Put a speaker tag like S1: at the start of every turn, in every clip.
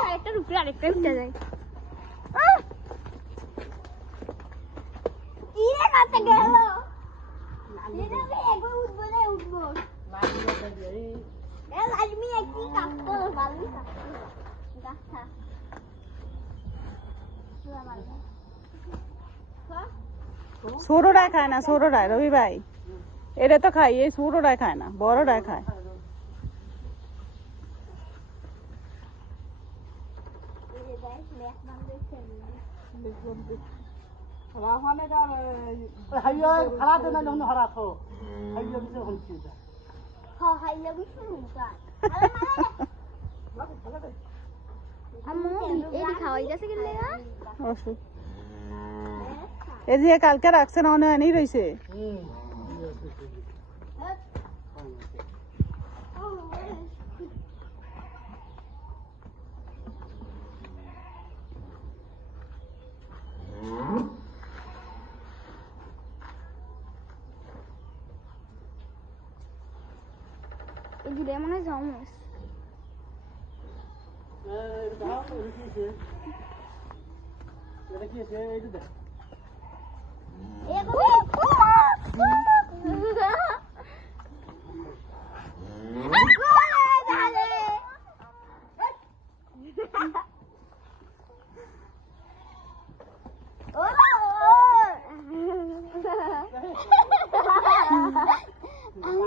S1: আরেকটা উপরে
S2: খায় না ছোটটাই রবি ভাই। এটা তো খাই এই ছোটটাই খায় না বড়টাই খায়। এই কালকে রাখছে না অনেক এনেই রয়েছে
S1: o dilema nós vamos. Eu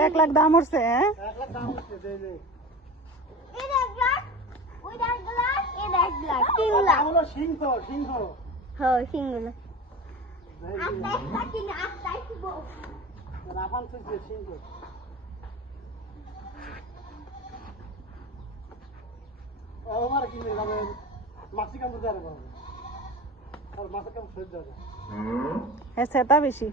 S1: এক লাখ
S2: দাম উঠছে হ্যাঁ?
S1: এক লাখ ওইটা এক লাখ এটা এক লাখ তিন লাখ।
S3: সিংহ সিংহ।
S1: হ্যাঁ সিঙ্গুলো আটটা একটা কিনে আটটাই দিব
S3: রাফাল থেকে সিংহ আমার কিনে যাবে মাসি কাম যাবে বাবা কাম সহ্য যাবে
S2: হ্যাঁ সেটা বেশি।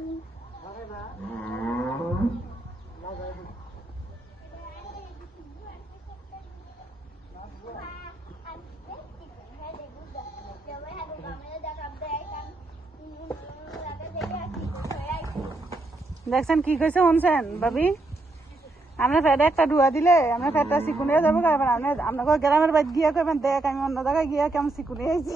S2: দেখছেন কি কইছে, শুনছেন? ভাবি? আমরা ফেটে একটা ডুয়া দিলে, আমরা ফেটটা সিকুনে যাব, কারণ আপনি আপনাকে গ্রামের বাদ গিয়ে কইবেন, দেখ, আমি অন্য জায়গায় গিয়ে কেমন সিকুনি আইছি